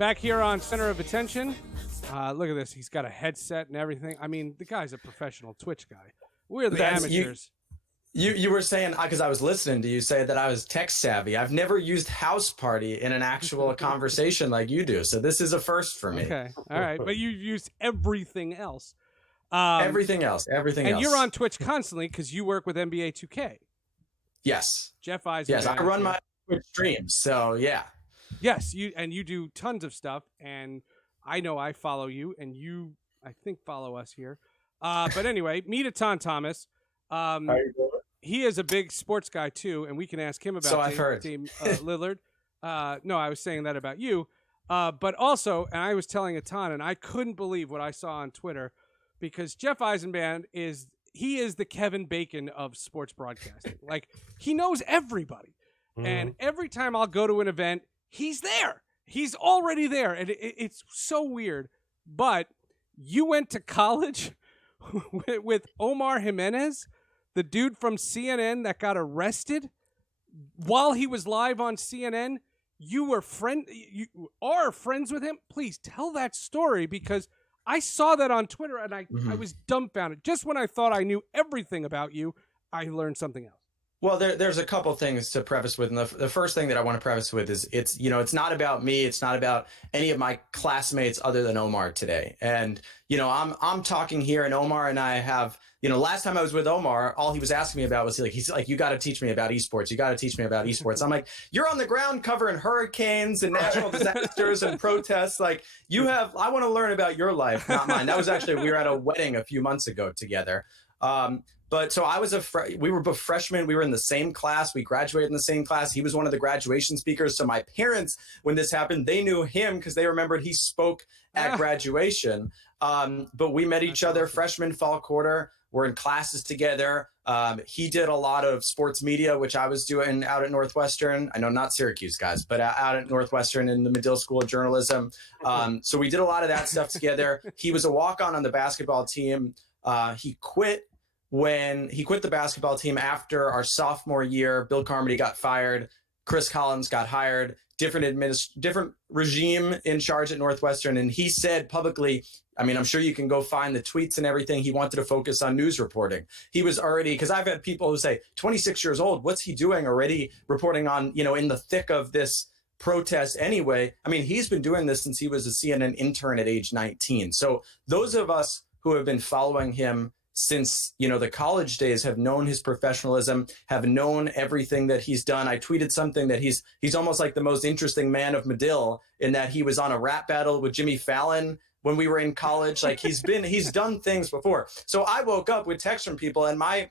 Back here on Center of Attention. Look at this. He's got a headset and everything. I mean, the guy's a professional Twitch guy. We're the amateurs. You were saying, because I was listening to you say that I was tech savvy. I've never used House Party in an actual conversation like you do. So this is a first for me. Okay. All right. But you've used everything else. Everything else. And you're on Twitch constantly because you work with NBA2K. Yes. Jeff Eisenband. Yes, I run my Twitch streams. So, yeah. Yes, you do tons of stuff. And I know I follow you, and you, I think, follow us here. But anyway, meet Atan Thomas. How you doing? He is a big sports guy too, and we can ask him about Dame Lillard. No, I was saying that about you. But also, and I was telling Atan, and I couldn't believe what I saw on Twitter, because Jeff Eisenband is the Kevin Bacon of sports broadcasting. Like, he knows everybody. And every time I'll go to an event, he's there. He's already there. And it's so weird. But you went to college with Omar Jimenez, the dude from CNN that got arrested while he was live on CNN. You are friends with him. Please tell that story, because I saw that on Twitter and I was dumbfounded. Just when I thought I knew everything about you, I learned something else. Well, there's a couple things to preface with. And the first thing that I want to preface with is it's not about me. It's not about any of my classmates other than Omar today. And, I'm talking here, and Omar and I have, last time I was with Omar, all he was asking me about was he's like, you got to teach me about esports. You got to teach me about esports. I'm like, you're on the ground covering hurricanes and natural disasters and protests. Like, I want to learn about your life, not mine. That was actually, we were at a wedding a few months ago together. But so I was we were both freshmen. We were in the same class. We graduated in the same class. He was one of the graduation speakers. So my parents, when this happened, they knew him because they remembered he spoke at graduation. But we met each other freshman fall quarter. We're in classes together. He did a lot of sports media, which I was doing out at Northwestern. I know not Syracuse guys, but out at Northwestern in the Medill School of Journalism. So we did a lot of that stuff together. He was a walk-on on the basketball team. He quit the basketball team after our sophomore year. Bill Carmody got fired. Chris Collins got hired. Different regime in charge at Northwestern. And he said publicly, I mean, I'm sure you can go find the tweets and everything. He wanted to focus on news reporting. He was already, because I've had people who say, 26 years old, what's he doing already reporting on, in the thick of this protest anyway? I mean, he's been doing this since he was a CNN intern at age 19. So those of us who have been following him since, the college days have known his professionalism, have known everything that he's done. I tweeted something that he's almost like the most interesting man of Medill, in that he was on a rap battle with Jimmy Fallon when we were in college. Like, he's done things before. So I woke up with texts from people, and my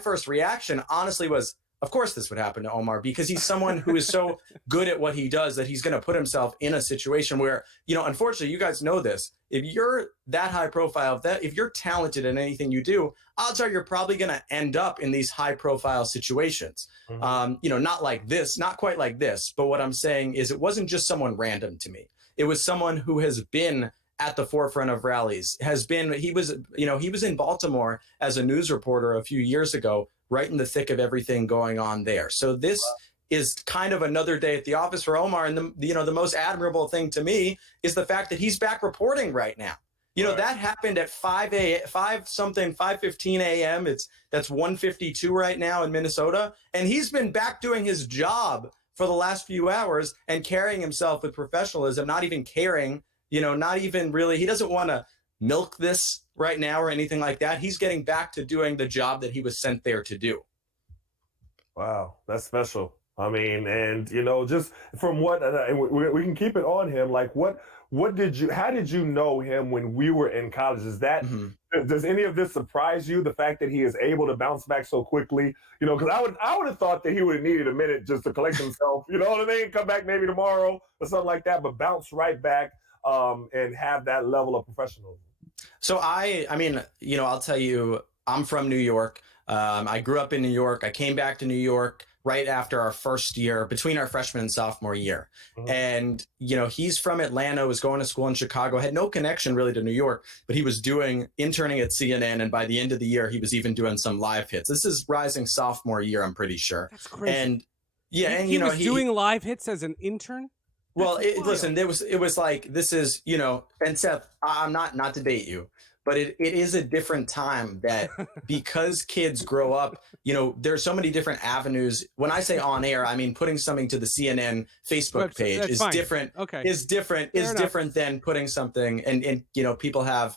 first reaction honestly was, of course this would happen to Omar, because he's someone who is so good at what he does that he's going to put himself in a situation where, unfortunately, you guys know this. If you're that high profile, if you're talented in anything you do, odds are you're probably going to end up in these high profile situations. Not like this, not quite like this. But what I'm saying is, it wasn't just someone random to me. It was someone who has been at the forefront of rallies, he was in Baltimore as a news reporter a few years ago, right in the thick of everything going on there. So this is kind of another day at the office for Omar. And the most admirable thing to me is the fact that he's back reporting right now. That happened at 5:15 a.m. That's 1:52 right now in Minnesota. And he's been back doing his job for the last few hours and carrying himself with professionalism, not even caring, not even really, he doesn't want to milk this right now or anything like that. He's getting back to doing the job that he was sent there to do. Wow, that's special. I mean, and just from what we can keep it on him. Like, how did you know him when we were in college? Is that does any of this surprise you? The fact that he is able to bounce back so quickly, because I would have thought that he would have needed a minute just to collect himself. You know what I mean? Come back maybe tomorrow or something like that, but bounce right back and have that level of professionalism. So I'll tell you, I'm from New York. I grew up in New York. I came back to New York right after our first year, between our freshman and sophomore year. And, he's from Atlanta, was going to school in Chicago, had no connection really to New York, but he was interning at CNN. And by the end of the year, he was even doing some live hits. This is rising sophomore year, I'm pretty sure. That's crazy. And yeah, he was doing live hits as an intern? Well, listen, it was like, this is, you know, and Seth, I'm not to date you, but it is a different time that because kids grow up, you know, there's so many different avenues. When I say on air, I mean, putting something to the CNN Facebook page is different. Okay. Is different than putting something, and, you know, people have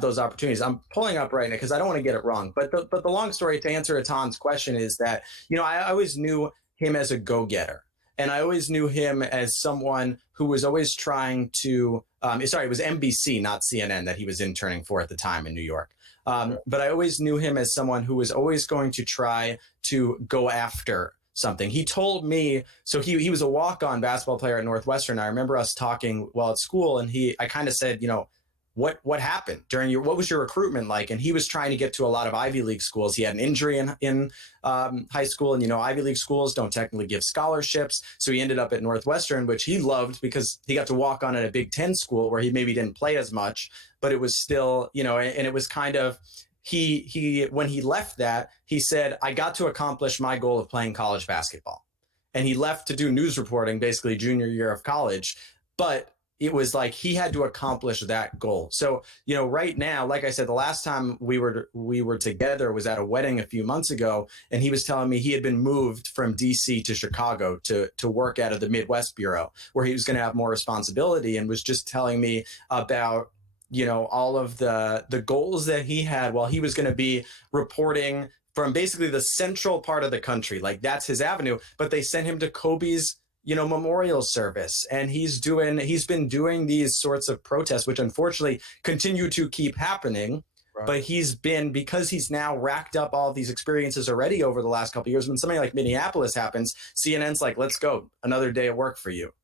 those opportunities. I'm pulling up right now because I don't want to get it wrong. But the long story to answer Atan's question is that, you know, I always knew him as a go-getter. And I always knew him as someone who was always trying to, sorry, it was NBC, not CNN, that he was interning for at the time in New York. But I always knew him as someone who was always going to try to go after something. He told me, so he was a walk-on basketball player at Northwestern. I remember us talking while at school, and I kind of said, you know, what happened during what was your recruitment like? And he was trying to get to a lot of Ivy League schools. He had an injury in high school, and, you know, Ivy League schools don't technically give scholarships. So he ended up at Northwestern, which he loved because he got to walk on at a Big Ten school where he maybe didn't play as much, but it was still, you know, and it was kind of, he when he left that, he said, I got to accomplish my goal of playing college basketball. And he left to do news reporting, basically junior year of college. But it was like he had to accomplish that goal. So, you know, right now, like I said, the last time we were together was at a wedding a few months ago, and he was telling me he had been moved from DC to Chicago to work out of the Midwest Bureau, where he was going to have more responsibility, and was just telling me about, you know, all of the goals that he had while he was going to be reporting from basically the central part of the country. Like, that's his avenue. But they sent him to Kobe's, you know, memorial service. And he's been doing these sorts of protests, which unfortunately continue to keep happening. Right. But because he's now racked up all of these experiences already over the last couple of years, when something like Minneapolis happens, CNN's like, let's go, another day of work for you.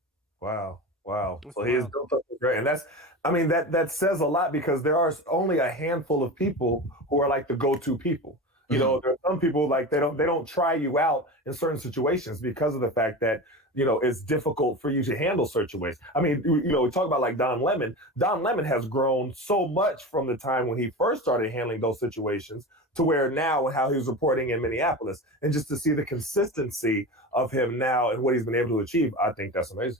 Wow. So he has built up great. And that says a lot, because there are only a handful of people who are like the go-to people. You know, there are some people, like, they don't try you out in certain situations because of the fact that, you know, it's difficult for you to handle certain ways. I mean, you know, we talk about like Don Lemon. Don Lemon has grown so much from the time when he first started handling those situations to where now, and how he was reporting in Minneapolis, and just to see the consistency of him now and what he's been able to achieve, I think that's amazing.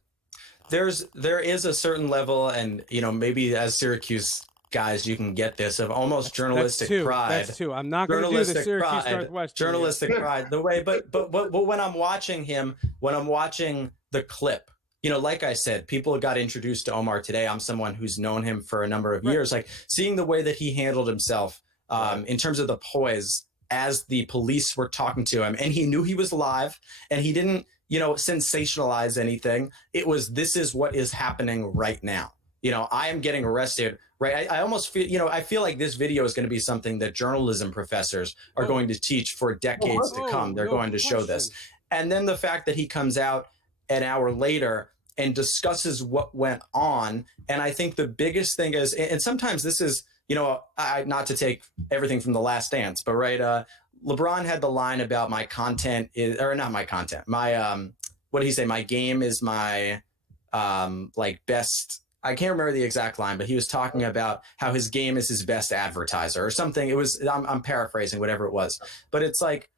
There is a certain level, and, you know, maybe as Syracuse guys, you can get this, of almost journalistic pride. That's two. I'm not going to do the Syracuse Northwest. Journalistic pride. The way, but when I'm watching him, when I'm watching the clip, you know, like I said, people got introduced to Omar today. I'm someone who's known him for a number of years. Like, seeing the way that he handled himself in terms of the poise as the police were talking to him, and he knew he was live, and he didn't, you know, sensationalize anything. It was, this is what is happening right now. You know, I am getting arrested. Right. I almost feel, you know, I feel like this video is going to be something that journalism professors are going to teach for decades to come. They're going to show this. And then the fact that he comes out an hour later and discusses what went on. And I think the biggest thing is, and sometimes this is, you know, not to take everything from The Last Dance, but LeBron had the line about my content is, or not my content, my, what did he say? My game is my, like, best. I can't remember the exact line, but he was talking about how his game is his best advertiser or something. It was, I'm paraphrasing, whatever it was, but it's like,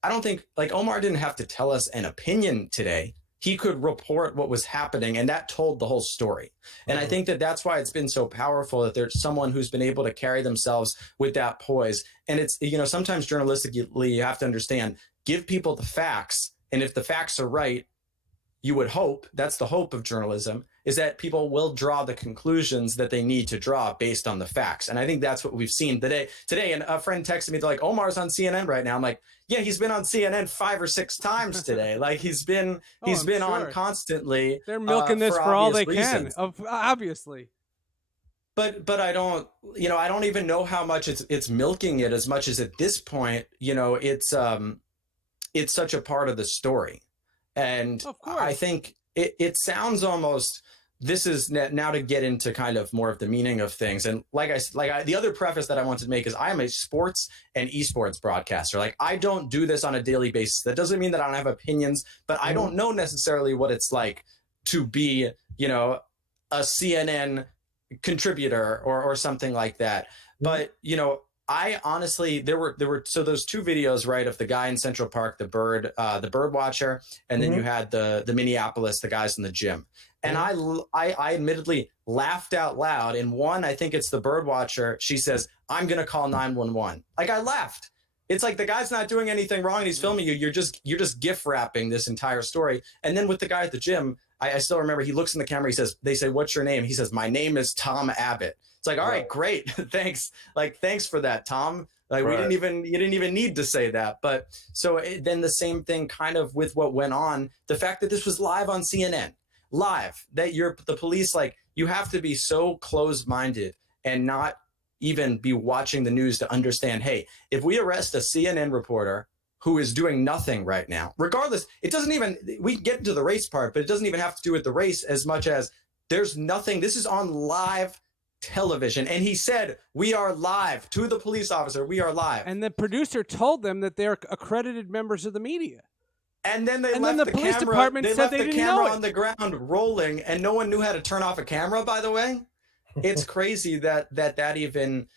I don't think, like, Omar didn't have to tell us an opinion today. He could report what was happening, and that told the whole story. And I think that that's why it's been so powerful, that there's someone who's been able to carry themselves with that poise. And it's, you know, sometimes journalistically, you have to understand, give people the facts. And if the facts are right, you would hope, that's the hope of journalism, is that people will draw the conclusions that they need to draw based on the facts. And I think that's what we've seen today. And a friend texted me, they're like, Omar's on CNN right now. I'm like, yeah, he's been on CNN 5 or 6 times today. Like, he's been on constantly. They're milking this for all they reasons. can, obviously. But I don't, you know, I don't even know how much it's milking it, as much as at this point, you know, it's such a part of the story. And I think it sounds almost, this is now to get into kind of more of the meaning of things. And the other preface that I want to make is I am a sports and esports broadcaster. Like, I don't do this on a daily basis. That doesn't mean that I don't have opinions, but I don't know necessarily what it's like to be, you know, a CNN contributor or something like that. But, you know, I honestly, there were so those two videos, right, of the guy in Central Park, the bird watcher, and then you had the Minneapolis, the guys in the gym. And I admittedly laughed out loud. In one, I think it's the bird watcher. She says, "I'm going to call 911." Like, I laughed. It's like the guy's not doing anything wrong and he's filming you. You're just gift wrapping this entire story. And then with the guy at the gym, I still remember he looks in the camera. He says, they say, "What's your name?" He says, "My name is Tom Abbott." It's like, all right, great. Thanks. Like, thanks for that, Tom. Like, you didn't even need to say that. But so then the same thing kind of with what went on, the fact that this was live on CNN, live, that the police, like, you have to be so closed-minded and not even be watching the news to understand, hey, if we arrest a CNN reporter who is doing nothing right now, regardless, it doesn't even, we get into the race part, but it doesn't even have to do with the race as much as there's nothing. This is on live television. And he said, "We are live," to the police officer. "We are live." And the producer told them that they're accredited members of the media. And then the police department said they didn't know it. On the ground rolling, and no one knew how to turn off a camera, by the way. It's crazy that even,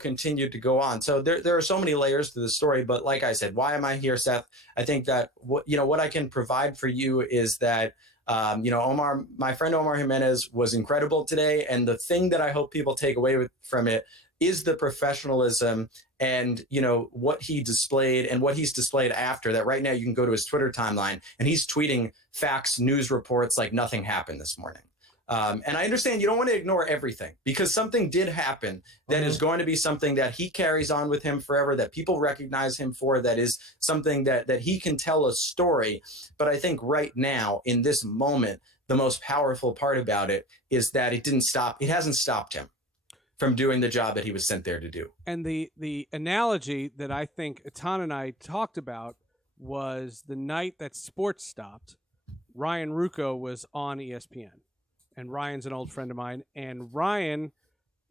continued to go on. So there are so many layers to the story. But like I said, why am I here, Seth? I think that what I can provide for you is that Omar, my friend Omar Jimenez, was incredible today. And the thing that I hope people take away from it is the professionalism and, what he displayed and what he's displayed after that. Right now, you can go to his Twitter timeline and he's tweeting facts, news reports like nothing happened this morning. And I understand you don't want to ignore everything because something did happen that is going to be something that he carries on with him forever, that people recognize him for, that is something that he can tell a story. But I think right now, in this moment, the most powerful part about it is that it hasn't stopped him from doing the job that he was sent there to do. And the analogy that I think Atan and I talked about was the night that sports stopped. Ryan Ruocco was on ESPN. And Ryan's an old friend of mine. And Ryan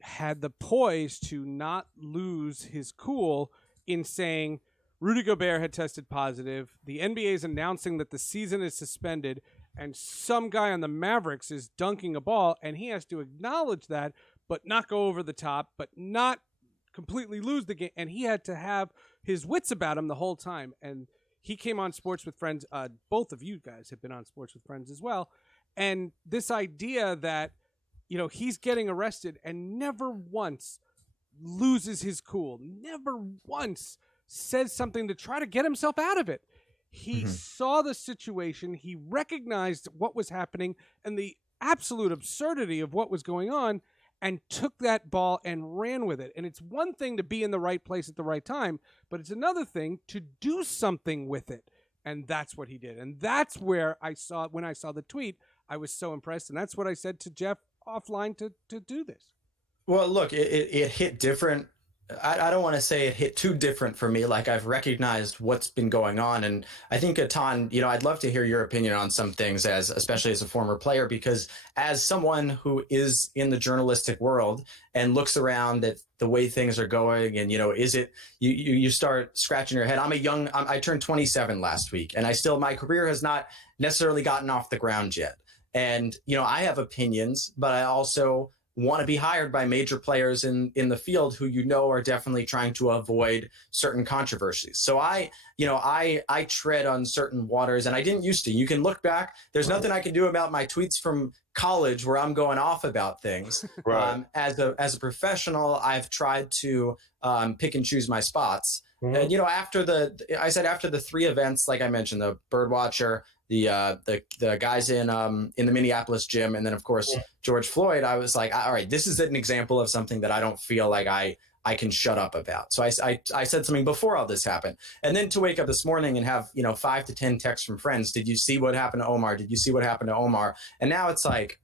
had the poise to not lose his cool in saying Rudy Gobert had tested positive. The NBA is announcing that the season is suspended. And some guy on the Mavericks is dunking a ball. And he has to acknowledge that, but not go over the top, but not completely lose the game. And he had to have his wits about him the whole time. And he came on Sports with Friends. Both of you guys have been on Sports with Friends as well. And this idea that, he's getting arrested and never once loses his cool, never once says something to try to get himself out of it. He saw the situation. He recognized what was happening and the absolute absurdity of what was going on and took that ball and ran with it. And it's one thing to be in the right place at the right time, but it's another thing to do something with it. And that's what he did. And that's where when I saw the tweet, I was so impressed. And that's what I said to Jeff offline to do this. Well, look, it hit different. I don't want to say it hit too different for me. Like, I've recognized what's been going on. And I think, Atan, I'd love to hear your opinion on some things, especially as a former player, because as someone who is in the journalistic world and looks around at the way things are going and, is it, you start scratching your head. I turned 27 last week and my career has not necessarily gotten off the ground yet. And, I have opinions, but I also want to be hired by major players in the field who, are definitely trying to avoid certain controversies. So I tread on certain waters, and I didn't used to. You can look back. There's nothing I can do about my tweets from college where I'm going off about things. Right. As a professional, I've tried to pick and choose my spots. And, after the three events, like I mentioned, the birdwatcher, the guys in the Minneapolis gym, and then of course George Floyd, I was like, all right, this is an example of something that I don't feel like I can shut up about. So I said something before all this happened, and then to wake up this morning and have 5 to 10 texts from friends. Did you see what happened to Omar? Did you see what happened to Omar? And now it's like,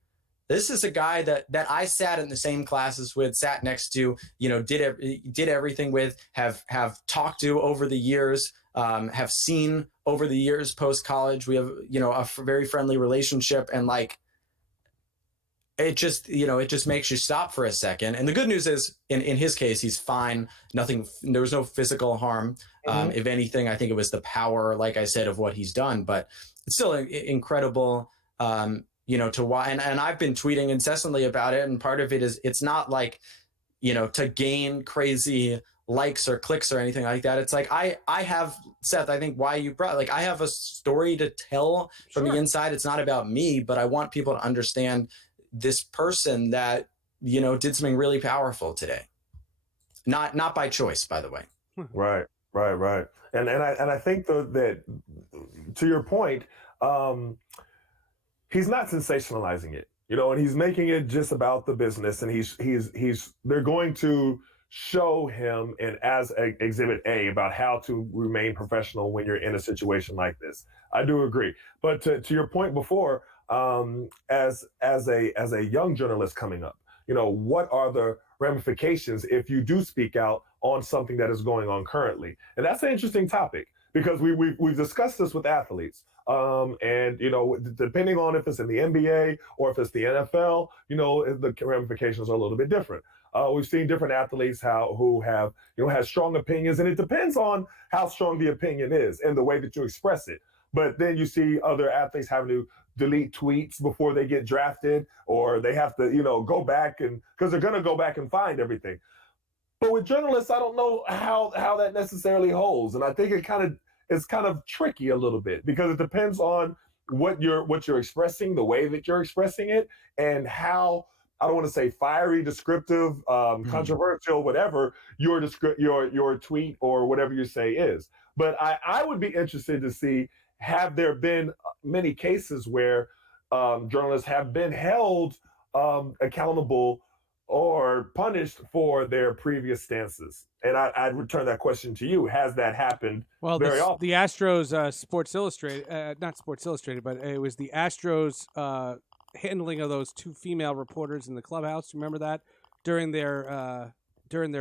this is a guy that I sat in the same classes with, sat next to, did everything with, have talked to over the years. Have seen over the years post-college. We have, a very friendly relationship, and like, it just makes you stop for a second. And the good news is in his case, he's fine. There was no physical harm. If anything, I think it was the power, like I said, of what he's done, but it's still incredible, to why. And I've been tweeting incessantly about it. And part of it is, it's not like, to gain crazy likes or clicks or anything like that. It's like, I have, Seth, I think why you brought, like, I have a story to tell from the inside. It's not about me, but I want people to understand this person that, you know, did something really powerful today. Not by choice, by the way. Right. And I think that to your point, he's not sensationalizing it, you know, and he's making it just about the business, and they're going to show him and as exhibit A about how to remain professional when you're in a situation like this. I do agree. But to your point before, as a young journalist coming up, you know, what are the ramifications if you do speak out on something that is going on currently? And that's an interesting topic, because we've discussed this with athletes. And, you know, depending on if it's in the NBA or if it's the NFL, you know, the ramifications are a little bit different. We've seen different athletes who have, you know, has strong opinions, and it depends on how strong the opinion is and the way that you express it. But then you see other athletes having to delete tweets before they get drafted, or they have to, you know, go back, and because they're going to go back and find everything. But with journalists, I don't know how that necessarily holds. And I think it's kind of tricky a little bit, because it depends on what you're expressing, the way that you're expressing it, and how, I don't want to say fiery, descriptive, controversial, whatever your tweet or whatever you say is. But I would be interested to see, have there been many cases where journalists have been held accountable or punished for their previous stances? And I'd return that question to you. Has that happened very often? The Astros Sports Illustrated, not Sports Illustrated, but it was the Astros handling of those two female reporters in the clubhouse. Remember that during their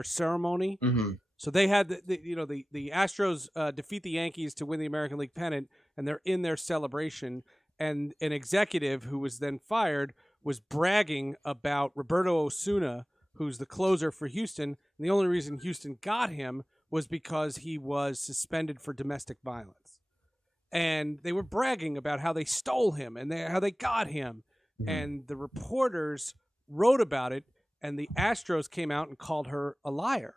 ceremony? Mm-hmm. So they had the Astros defeat the Yankees to win the American League pennant, and they're in their celebration. And an executive who was then fired was bragging about Roberto Osuna, who's the closer for Houston. And the only reason Houston got him was because he was suspended for domestic violence. And they were bragging about how they stole him and how they got him. Mm-hmm. And the reporters wrote about it, and the Astros came out and called her a liar.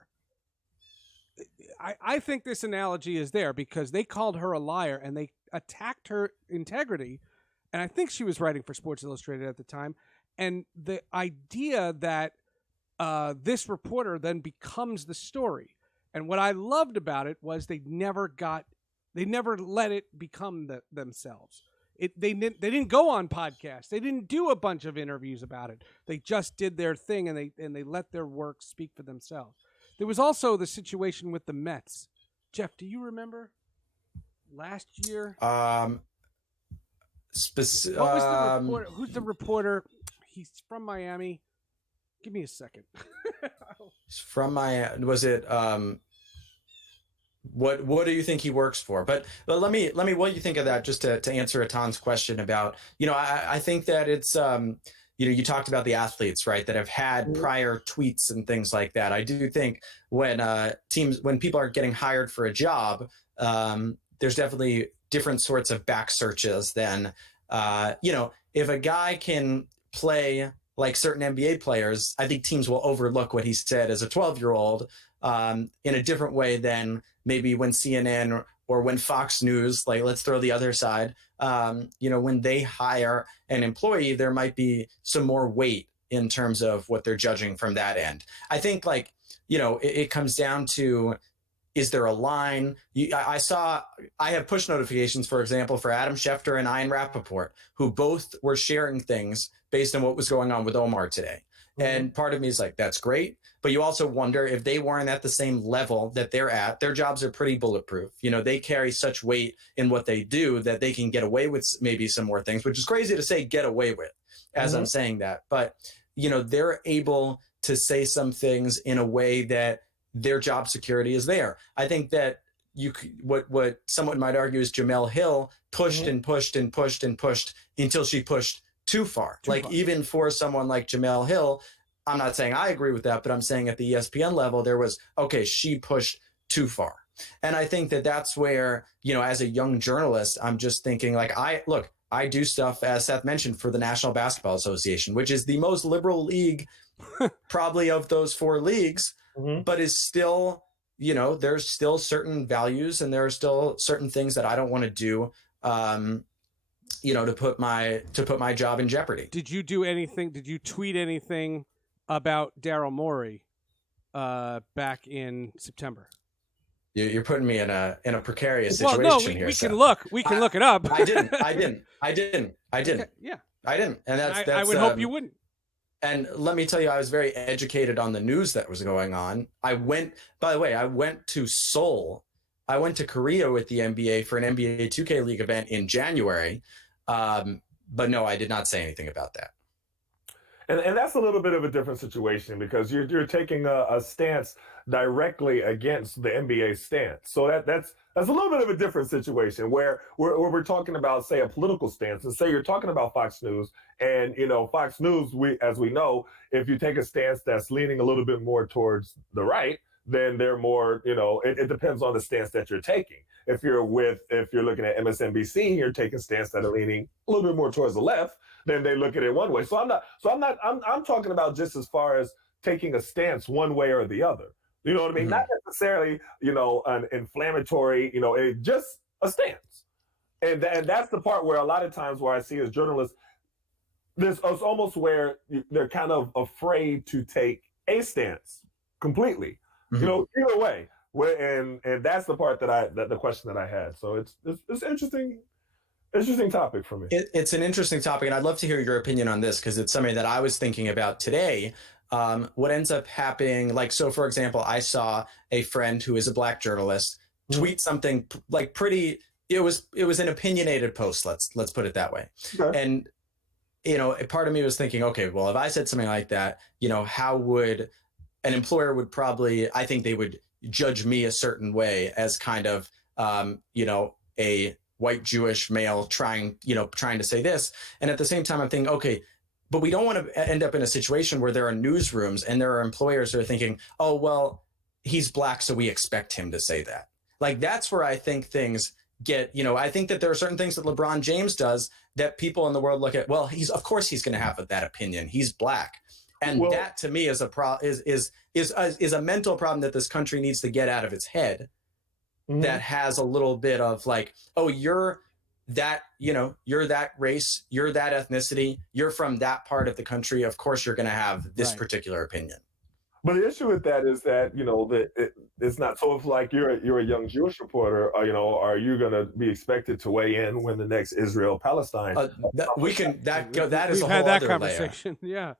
I think this analogy is there because they called her a liar and they attacked her integrity. And I think she was writing for Sports Illustrated at the time. And the idea that this reporter then becomes the story. And what I loved about it was they never let it become themselves. They didn't go on podcasts. They didn't do a bunch of interviews about it. They just did their thing, and they let their work speak for themselves. There was also the situation with the Mets. Jeff, do you remember last year? What was the reporter? Who's the reporter? He's from Miami. Give me a second. He's from Miami. Was it? What do you think he works for? But let me. What do you think of that? Just to answer Atan's question about, you know, I think that it's you know, you talked about the athletes, right, that have had prior tweets and things like that. I do think when people are getting hired for a job, there's definitely different sorts of back searches than, you know, if a guy can play like certain NBA players, I think teams will overlook what he said as a 12-year-old in a different way than maybe when CNN or when Fox News, like, let's throw the other side, you know, when they hire an employee, there might be some more weight in terms of what they're judging from that end. I think, like, you know, it comes down to, is there a line? I have push notifications, for example, for Adam Schefter and Ian Rappaport, who both were sharing things based on what was going on with Omar today. Mm-hmm. And part of me is like, that's great. But you also wonder if they weren't at the same level that they're at. Their jobs are pretty bulletproof. You know, they carry such weight in what they do that they can get away with maybe some more things, which is crazy to say get away with as I'm saying that. But, you know, they're able to say some things in a way that their job security is there. I think that what someone might argue is Jamel Hill pushed and pushed and pushed and pushed until she pushed too far. Even for someone like Jamel Hill, I'm not saying I agree with that, but I'm saying at the ESPN level, there was, okay, she pushed too far. And I think that that's where, you know, as a young journalist, I'm just thinking, like, I do stuff, as Seth mentioned, for the National Basketball Association, which is the most liberal league probably of those four leagues, but is still there's still certain values and there are still certain things that I don't want to do, to put my job in jeopardy. Did you do anything? Did you tweet anything about Daryl Morey back in September? You're putting me in a precarious situation here. We can look. We can look it up. I didn't. Okay, yeah, I didn't. And that's I would hope you wouldn't. And let me tell you, I was very educated on the news that was going on. By the way, I went to Seoul. I went to Korea with the NBA for an NBA2K League event in January. But no, I did not say anything about that. And that's a little bit of a different situation because you're taking a stance directly against the NBA stance. So that's a little bit of a different situation where we're talking about, say, a political stance, and say you're talking about Fox News, and Fox News, as we know, if you take a stance that's leaning a little bit more towards the right, then they're more, it depends on the stance that you're taking. If you're looking at MSNBC, you're taking stance that are leaning a little bit more towards the left, then they look at it one way. I'm talking about just as far as taking a stance one way or the other. You know what I mean? Mm-hmm. Not necessarily, an inflammatory, just a stance. And that's the part where a lot of times where I see as journalists, it's almost where they're kind of afraid to take a stance completely. Mm-hmm. Either way. And that's the part the question that I had. So it's interesting topic for me. It's an interesting topic, and I'd love to hear your opinion on this because it's something that I was thinking about today. What ends up happening, so for example, I saw a friend who is a Black journalist tweet something pretty. It was an opinionated post. Let's put it that way. Okay. And part of me was thinking, okay, well, if I said something like that, how would an employer would probably? I think they would judge me a certain way as kind of a white Jewish male trying to say this. And at the same time, I'm thinking, okay, but we don't want to end up in a situation where there are newsrooms and there are employers who are thinking, oh, well, he's Black, so we expect him to say that. That's where I think things get, I think that there are certain things that LeBron James does that people in the world look at, well, of course he's going to have that opinion. He's Black. And that to me is is a mental problem that this country needs to get out of its head. Mm-hmm. That has a little bit of oh, you're that, you're that race, you're that ethnicity, you're from that part of the country. Of course, you're going to have this particular opinion. But the issue with that is that, it's not. So if you're a young Jewish reporter, are you going to be expected to weigh in when the next Israel-Palestine? That is a whole had that other conversation. Layer. Yeah.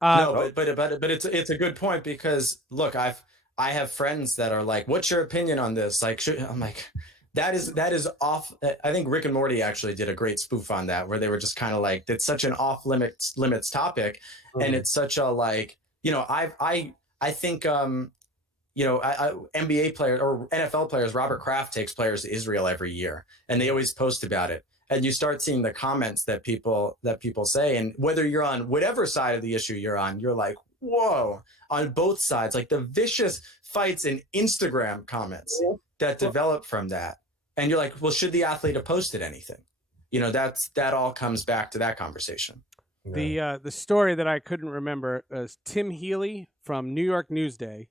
No, but it's a good point because look, I have friends that are like, what's your opinion on this? I'm like, that is off. I think Rick and Morty actually did a great spoof on that, where they were just kind of like, it's such an off limits topic. Mm-hmm. And it's such a I think, NBA players or NFL players, Robert Kraft takes players to Israel every year and they always post about it. And you start seeing the comments that people say, and whether you're on whatever side of the issue you're on, you're like, whoa, on both sides, the vicious fights in Instagram comments that develop from that. And you're like, well, should the athlete have posted anything? That all comes back to that conversation. The story that I couldn't remember is Tim Healy from New York Newsday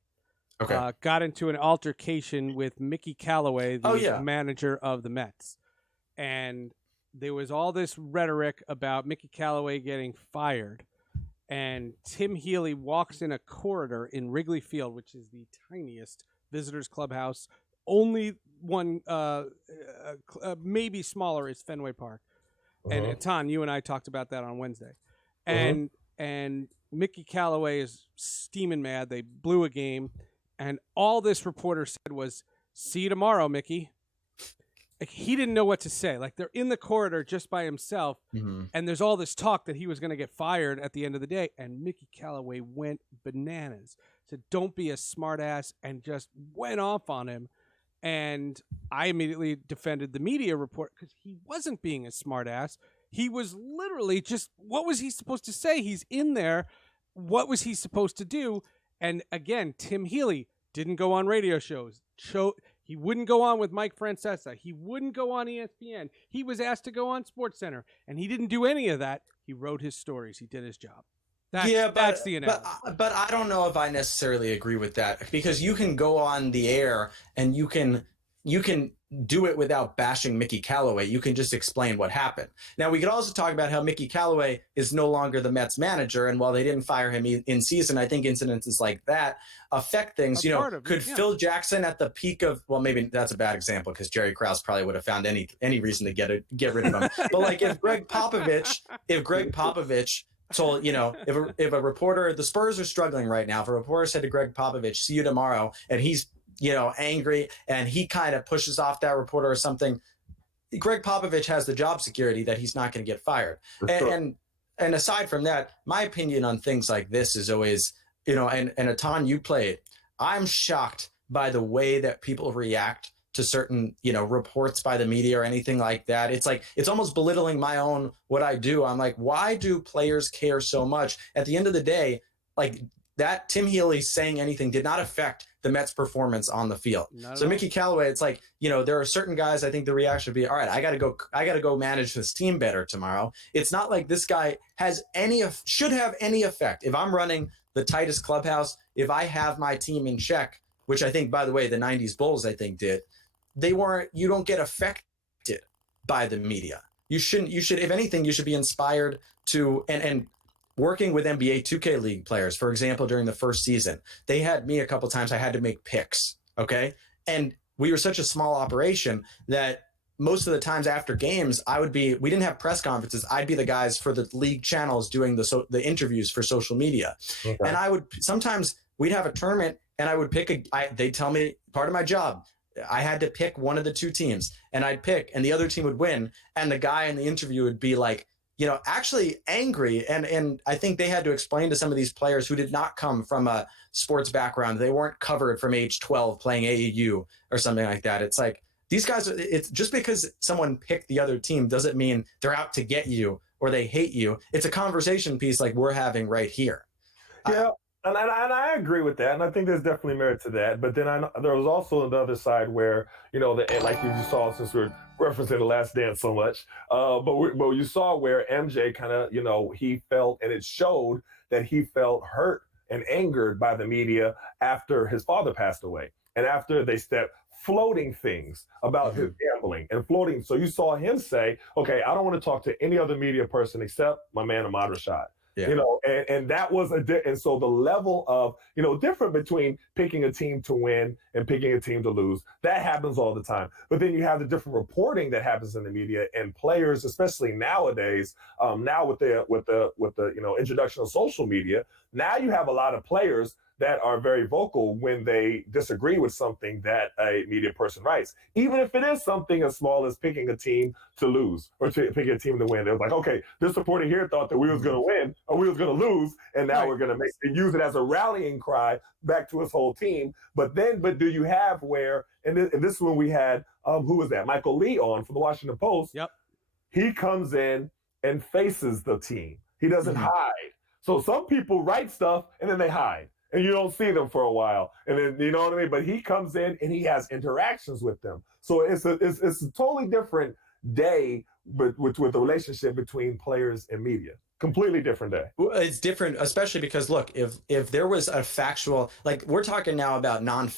got into an altercation with Mickey Callaway, the manager of the Mets. And there was all this rhetoric about Mickey Callaway getting fired. And Tim Healy walks in a corridor in Wrigley Field, which is the tiniest visitors clubhouse. Only one, maybe smaller, is Fenway Park. Uh-huh. And Ton, you and I talked about that on Wednesday. And Mickey Callaway is steaming mad. They blew a game. And all this reporter said was, "See you tomorrow, Mickey." He didn't know what to say. They're in the corridor just by himself, and there's all this talk that he was going to get fired at the end of the day. And Mickey Callaway went bananas, said, "Don't be a smartass," and just went off on him. And I immediately defended the media report because he wasn't being a smartass. He was literally just, what was he supposed to say? He's in there. What was he supposed to do? And again, Tim Healy didn't go on radio shows. He wouldn't go on with Mike Francesa. He wouldn't go on ESPN. He was asked to go on SportsCenter, and he didn't do any of that. He wrote his stories. He did his job. That's the analogy. But I don't know if I necessarily agree with that, because you can go on the air and you can do it without bashing Mickey Callaway. You can just explain what happened. Now, we could also talk about how Mickey Callaway is no longer the Mets manager, and while they didn't fire him in season, I think incidences like that affect things. Could Phil Jackson at the peak of, well, maybe that's a bad example because Jerry Krause probably would have found any reason to get rid of him. But like if Greg Popovich told, if a reporter, the Spurs are struggling right now. If a reporter said to Greg Popovich, "See you tomorrow," and he's angry, and he kind of pushes off that reporter or something, Greg Popovich has the job security that he's not going to get fired. And aside from that, my opinion on things like this is always, and Atan, you play it. I'm shocked by the way that people react to certain, reports by the media or anything like that. It's like, it's almost belittling what I do. I'm like, why do players care so much? At the end of the day, like that Tim Healy saying anything did not affect the Mets' performance on the field. So Mickey Callaway, it's like, there are certain guys, I think the reaction would be, all right, I got to go manage this team better tomorrow. It's not like this guy should have any effect. If I'm running the tightest clubhouse, if I have my team in check, which I think, by the way, the 90s Bulls, I think did, you don't get affected by the media. You should, if anything, you should be inspired to, and working with NBA 2K League players, for example, during the first season, they had me a couple times. I had to make picks, okay? And we were such a small operation that most of the times after games, we didn't have press conferences. I'd be the guys for the league channels doing the interviews for social media. Okay. And sometimes we'd have a tournament and I would pick they'd tell me part of my job, I had to pick one of the two teams, and I'd pick, and the other team would win. And the guy in the interview would be like, actually angry. And I think they had to explain to some of these players who did not come from a sports background. They weren't covered from age 12 playing AAU or something like that. It's like, these guys, it's just because someone picked the other team doesn't mean they're out to get you or they hate you. It's a conversation piece like we're having right here. Yeah. And I agree with that, and I think there's definitely merit to that. But then there was also another side where, like you saw, since we're referencing The Last Dance so much, but you saw where MJ kind of, he felt, and it showed that he felt hurt and angered by the media after his father passed away, and after they stepped floating things about his gambling and floating. So you saw him say, "Okay, I don't want to talk to any other media person except my man Ahmad Rashad." Yeah. And that was and so the level of, different between picking a team to win and picking a team to lose, that happens all the time. But then you have the different reporting that happens in the media, and players, especially nowadays, now with the introduction of social media, now you have a lot of players that are very vocal when they disagree with something that a media person writes, even if it is something as small as picking a team to lose or to picking a team to win. They're like, okay, this reporter here thought that we was going to win or we was going to lose, and now we're going to use it as a rallying cry back to his whole team. But do you have where, and this is when we had, who was that? Michael Lee on from the Washington Post. Yep. He comes in and faces the team. He doesn't hide. So some people write stuff and then they hide, and you don't see them for a while. And then, you know what I mean? But he comes in and he has interactions with them. So it's a totally different day with the relationship between players and media. Completely different day. Well, it's different, especially because, look, if there was a factual, like we're talking now about not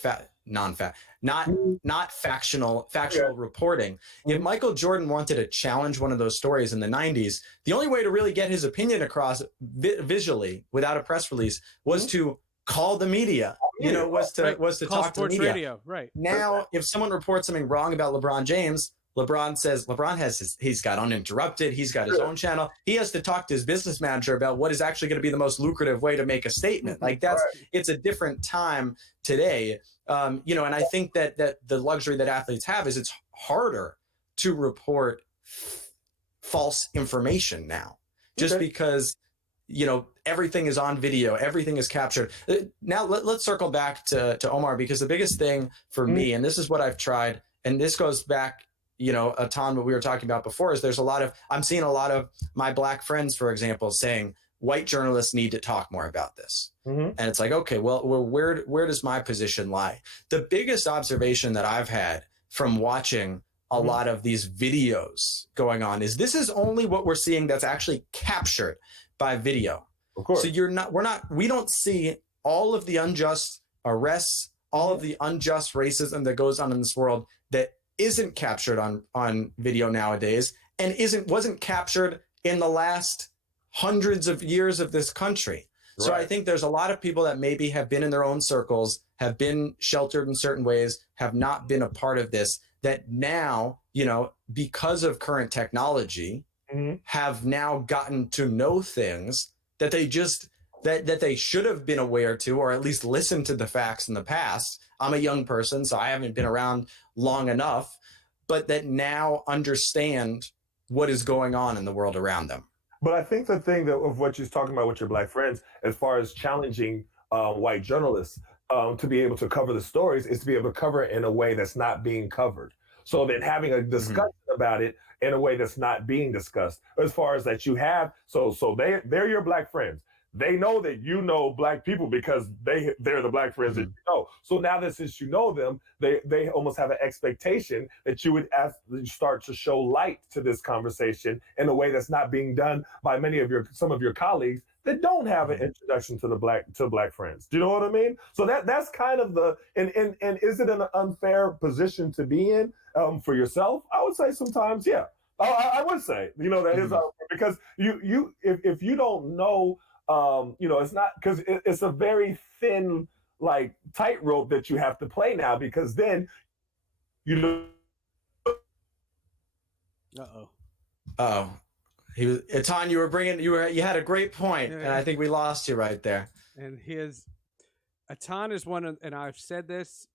factual reporting. If Michael Jordan wanted to challenge one of those stories in the 90s, the only way to really get his opinion across visually without a press release was to call the media, was to call talk to the media. Radio, right. Now, if someone reports something wrong about LeBron James, LeBron says he's got Uninterrupted. He's got his own channel. He has to talk to his business manager about what is actually going to be the most lucrative way to make a statement. Like it's a different time today. And I think that the luxury that athletes have is it's harder to report false information now, just because, everything is on video, everything is captured. Now let's circle back to Omar, because the biggest thing for me, and this is what I've tried, and this goes back, a ton what we were talking about before, is I'm seeing a lot of my black friends, for example, saying white journalists need to talk more about this. And it's like, okay, well, where does my position lie? The biggest observation that I've had from watching a lot of these videos going on is this is only what we're seeing that's actually captured by video. Of course. So we don't see all of the unjust arrests, all of the unjust racism that goes on in this world that isn't captured on video nowadays and wasn't captured in the last hundreds of years of this country. So I think there's a lot of people that maybe have been in their own circles, have been sheltered in certain ways, have not been a part of this, that now, because of current technology, have now gotten to know things that they just that they should have been aware to, or at least listened to the facts in the past. I'm a young person, so I haven't been around long enough, but that now understand what is going on in the world around them. But I think the thing of what you're talking about with your black friends, as far as challenging white journalists to be able to cover the stories, is to be able to cover it in a way that's not being covered. So then having a discussion about it in a way that's not being discussed, as far as that you have. So they're your black friends. They know that you know black people because they're the black friends that you know. So now that since you know them, they almost have an expectation that you would start to show light to this conversation in a way that's not being done by some of your colleagues that don't have an introduction to black friends. Do you know what I mean? So that's kind of and is it an unfair position to be in for yourself? I would say sometimes, yeah. I would say, that is because if you don't know. It's not, because it's a very thin, tightrope that you have to play now, because then Etan, you had a great point, and I think we lost you right there. And Etan is and I've said this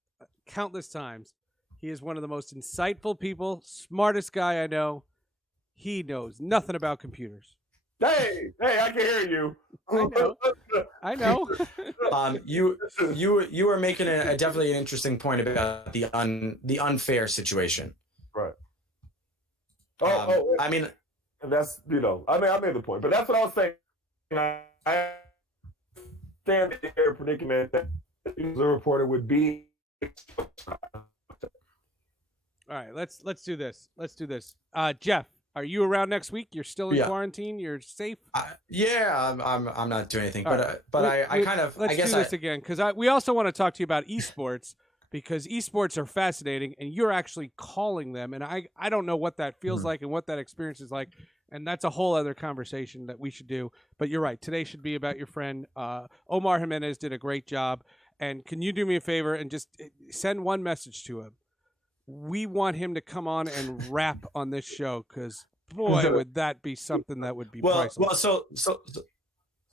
countless times, he is one of the most insightful people, smartest guy I know. He knows nothing about computers. Hey, I can hear you. I know. You were making definitely an interesting point about the unfair situation. Right. I mean, that's I made the point, but that's what I was saying. I stand in the predicament that the reporter would be. All right, let's do this. Jeff, are you around next week? You're still in quarantine. You're safe. I'm not doing anything, but let's do this again, because we also want to talk to you about esports, because esports are fascinating, and you're actually calling them, and I don't know what that feels like and what that experience is like, and that's a whole other conversation that we should do. But you're right. Today should be about your friend Omar Jimenez. Did a great job, and can you do me a favor and just send one message to him? We want him to come on and rap on this show, because boy, would that be something that would be priceless. So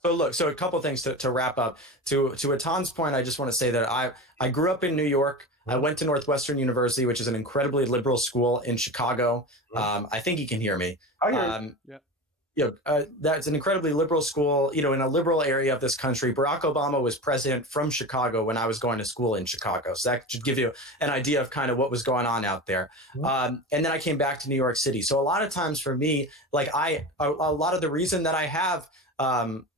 look, so a couple things to wrap up. To Etan's point, I just want to say that I grew up in New York. I went to Northwestern University, which is an incredibly liberal school in Chicago. I think he can hear me. I hear you. That's an incredibly liberal school, in a liberal area of this country. Barack Obama was president from Chicago when I was going to school in Chicago. So that should give you an idea of kind of what was going on out there. And then I came back to New York City. So a lot of times for me, a lot of the reason that I have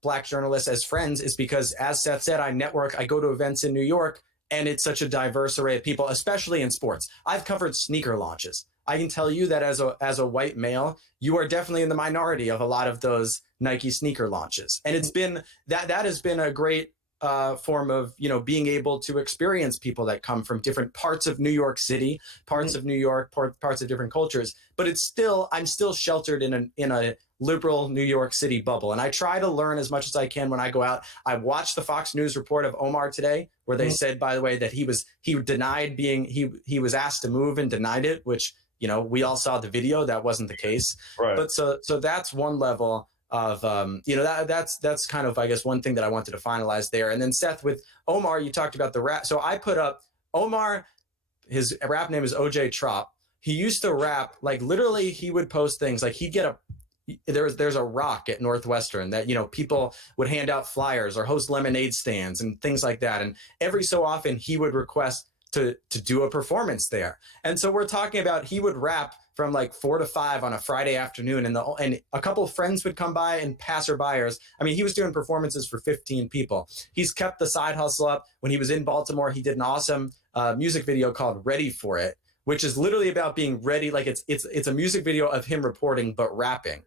black journalists as friends is because, as Seth said, I network, I go to events in New York, and it's such a diverse array of people, especially in sports. I've covered sneaker launches. I can tell you that as a white male, you are definitely in the minority of a lot of those Nike sneaker launches. And it's been that has been a great form of, being able to experience people that come from different parts of New York City, parts of New York, parts of different cultures. But I'm still sheltered in a liberal New York City bubble. And I try to learn as much as I can when I go out. I watched the Fox News report of Omar today, where they said, by the way, that he denied he was asked to move and denied it, which, we all saw the video. That wasn't the case. Right. But so that's one level of, that's kind of, I guess, one thing that I wanted to finalize there. And then Seth, with Omar, you talked about the rap. So I put up Omar, his rap name is OJ Trop. He used to rap, literally he would post things he'd get there's a rock at Northwestern that, people would hand out flyers or host lemonade stands and things like that. And every so often he would request to do a performance there. And so we're talking about, he would rap from 4 to 5 on a Friday afternoon, and a couple of friends would come by, and passerbyers. I mean, he was doing performances for 15 people. He's kept the side hustle up. When he was in Baltimore, he did an awesome music video called Ready for It, which is literally about being ready. Like it's a music video of him reporting, but rapping.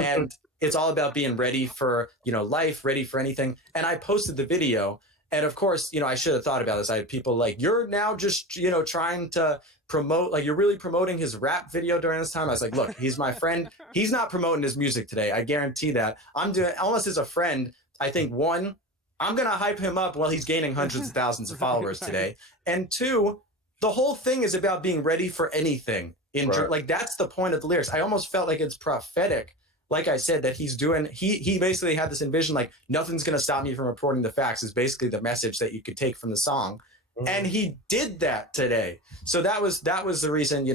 And it's all about being ready for, life, ready for anything. And I posted the video. And of course, I should have thought about this. I had people like, you're now just, trying to promote, like you're really promoting his rap video during this time. I was like, look, he's my friend. He's not promoting his music today. I guarantee that. I'm doing almost as a friend. I think one, I'm going to hype him up while he's gaining hundreds of thousands of followers today. And two, the whole thing is about being ready for anything. Like that's the point of the lyrics. I almost felt like it's prophetic. Like I said, that he's doing, he basically had this envision, like nothing's going to stop me from reporting the facts is basically the message that you could take from the song. And he did that today. So that was the reason,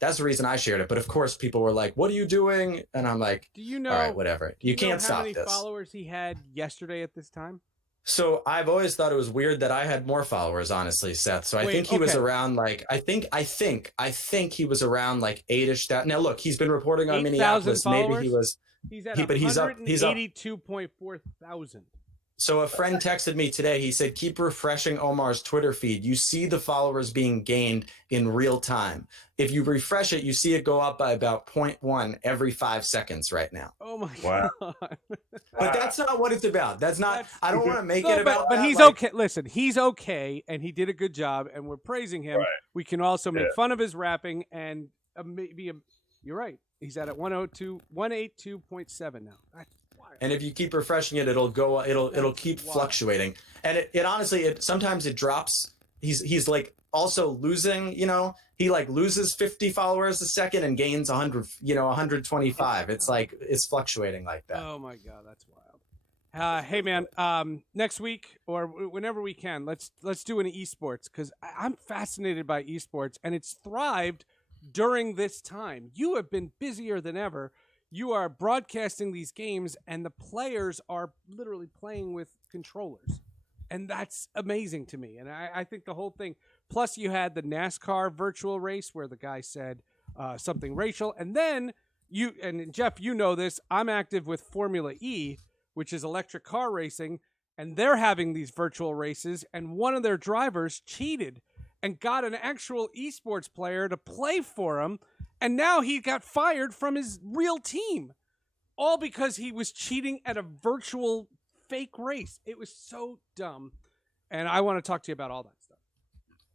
that's the reason I shared it. But of course, people were like, what are you doing? And I'm like, do you know, all right, whatever. You can't stop this. How many followers he had yesterday at this time? So I've always thought it was weird that I had more followers, honestly, Seth. So I think he was around like, I think he was around like 8-ish. Now look, he's been reporting on Minneapolis. Maybe he was, he's at 182.4 thousand. So a friend texted me today. He said, keep refreshing Omar's Twitter feed. You see the followers being gained in real time. If you refresh it, you see it go up by about 0.1 every 5 seconds right now. Oh my God. But that's not what it's about. That's not, I don't want to make it about But that. he's okay. Listen, he's okay. And he did a good job and we're praising him. Right. We can also make fun of his rapping and you're right. He's at 182.7 now. And if you keep refreshing it, it'll keep fluctuating. And it honestly, sometimes it drops. He's like also losing, he like loses 50 followers a second and gains 100, 125. It's like, it's fluctuating like that. Oh my God, that's wild. Hey man, next week or whenever we can, let's do an esports, because I'm fascinated by esports and it's thrived during this time. You have been busier than ever. You are broadcasting these games and the players are literally playing with controllers. And that's amazing to me. And I think the whole thing, plus you had the NASCAR virtual race where the guy said something racial. And then and Jeff, you know this, I'm active with Formula E, which is electric car racing. And they're having these virtual races. And one of their drivers cheated and got an actual esports player to play for him. And now he got fired from his real team, all because he was cheating at a virtual fake race. It was so dumb. And I want to talk to you about all that stuff.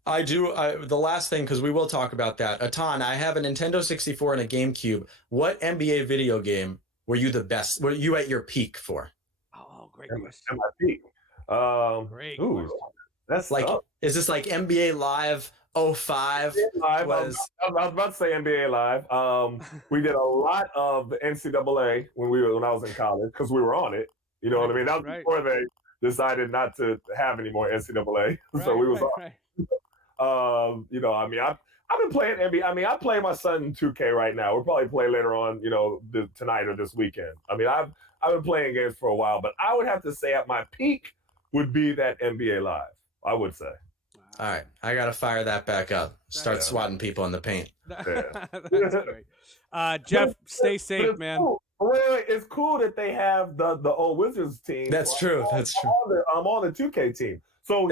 I do. The last thing, because we will talk about that. Atan, I have a Nintendo 64 and a GameCube. What NBA video game were you the best? Were you at your peak for? Oh, great question. At my peak. Great question. That's like, tough. Is this like NBA Live 05? I was about to say NBA Live. We did a lot of NCAA when I was in college because we were on it. You know what I mean? That was before they decided not to have any more NCAA. So we was on. I've been playing NBA. I mean, I play my son 2K right now. We'll probably play later on, tonight or this weekend. I mean, I've been playing games for a while, but I would have to say at my peak would be that NBA Live. I would say. All right, I gotta fire that back up. Start swatting people in the paint. That's great. Jeff, stay safe, man. Cool. Wait, it's cool that they have the old Wizards team. That's true. That's true. I'm on the 2K team. So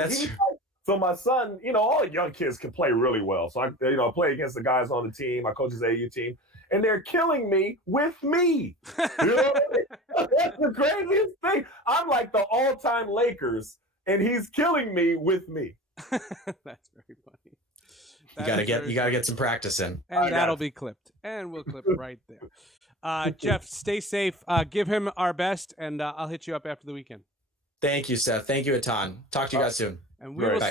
so my son, all the young kids can play really well. So I play against the guys on the team. I coach his AU team, and they're killing me with me. You know what I mean? That's the craziest thing. I'm like the all-time Lakers, and he's killing me with me. That's very You funny. gotta get some practice in. And that'll be clipped. And we'll clip right there. Jeff, stay safe. Give him our best, and I'll hit you up after the weekend. Thank you, Seth. Thank you, Atan. Talk to you guys soon. And we will see